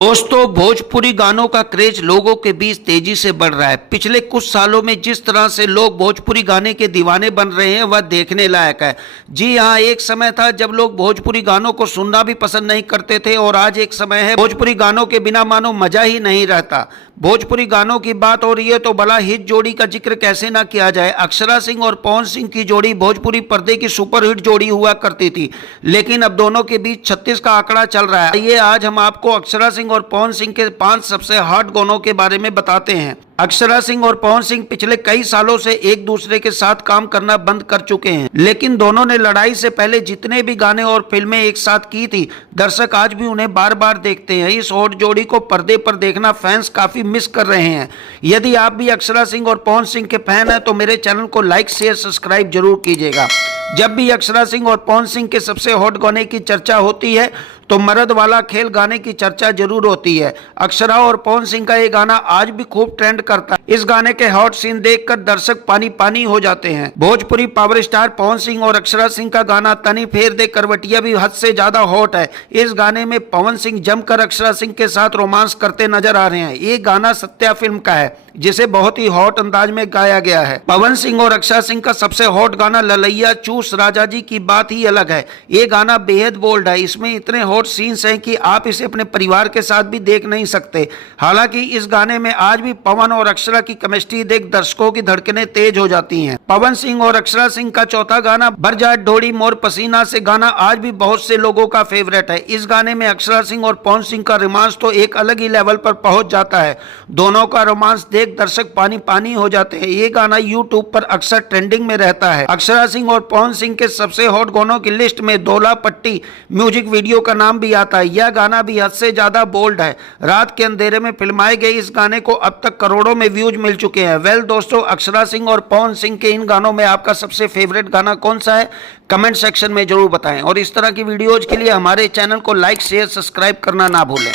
दोस्तों, भोजपुरी गानों का क्रेज लोगों के बीच तेजी से बढ़ रहा है। पिछले कुछ सालों में जिस तरह से लोग भोजपुरी गाने के दीवाने बन रहे हैं वह देखने लायक है। जी हाँ, एक समय था जब लोग भोजपुरी गानों को सुनना भी पसंद नहीं करते थे और आज एक समय है भोजपुरी गानों के बिना मानो मजा ही नहीं रहता। भोजपुरी गानों की बात हो रही है तो बड़ा हिट जोड़ी का जिक्र कैसे ना किया जाए। अक्षरा सिंह और पवन सिंह की जोड़ी भोजपुरी पर्दे की सुपरहिट जोड़ी हुआ करती थी, लेकिन अब दोनों के बीच 36 का आंकड़ा चल रहा है। ये आज हम आपको अक्षरा सिंह और पवन सिंह के 5 सबसे हॉट गानों के बारे में बताते हैं। अक्षरा सिंह और पवन सिंह पिछले कई सालों से एक दूसरे के साथ काम करना बंद कर चुके हैं, लेकिन दोनों ने लड़ाई से पहले जितने भी गाने और फिल्में एक साथ की थी, दर्शक आज भी उन्हें बार बार देखते हैं। इस हॉट जोड़ी को पर्दे पर देखना फैंस काफी मिस कर रहे हैं। यदि आप भी अक्षरा सिंह और पवन सिंह के फैन हैं तो मेरे चैनल को लाइक शेयर सब्सक्राइब जरूर कीजिएगा। जब भी अक्षरा सिंह और पवन सिंह के सबसे हॉट गाने की चर्चा होती है तो मर्द वाला खेल गाने की चर्चा जरूर होती है। अक्षरा और पवन सिंह का ये गाना आज भी खूब ट्रेंड करता है। इस गाने के हॉट सीन देखकर दर्शक पानी पानी हो जाते हैं। भोजपुरी पावर स्टार पवन सिंह और अक्षरा सिंह का गाना तनी फेर दे करवटिया भी हद से ज्यादा हॉट है। इस गाने में पवन सिंह जमकर अक्षरा सिंह के साथ रोमांस करते नजर आ रहे हैं। ये गाना सत्या फिल्म का है, जिसे बहुत ही हॉट अंदाज में गाया गया है। पवन सिंह और अक्षरा सिंह का सबसे हॉट गाना ललैया चूस राजा जी की बात ही अलग है। ये गाना बेहद बोल्ड है। इसमें इतने हॉट सीन्स हैं कि आप इसे अपने परिवार के साथ भी देख नहीं सकते। हालांकि इस गाने में आज भी पवन और अक्षरा की केमिस्ट्री देख दर्शकों की धड़कनें तेज हो जाती हैं। पवन सिंह और अक्षरा सिंह का चौथा गाना बरजात ढोड़ी मोर पसीना से गाना आज भी बहुत से लोगों का फेवरेट है। इस गाने में अक्षरा सिंह और पवन सिंह का रोमांस तो एक अलग ही लेवल पर पहुंच जाता है। दोनों का रोमांस देख दर्शक पानी पानी हो जाते हैं। ये गाना यूट्यूब पर अक्सर ट्रेंडिंग में रहता है। अक्षरा सिंह और पवन सिंह के सबसे हॉट गानों की लिस्ट में दोला पट्टी म्यूजिक वीडियो का नाम भी आता है। यह गाना भी हद से ज्यादा बोल्ड है। रात के अंधेरे में फिल्माए गए इस गाने को अब तक करोड़ों में व्यूज मिल चुके हैं। वेल दोस्तों, अक्षरा सिंह और पवन सिंह के इन गानों में आपका सबसे फेवरेट गाना कौन सा है, कमेंट सेक्शन में जरूर बताएं। और इस तरह की वीडियोज के लिए हमारे चैनल को लाइक शेयर सब्सक्राइब करना ना भूलें।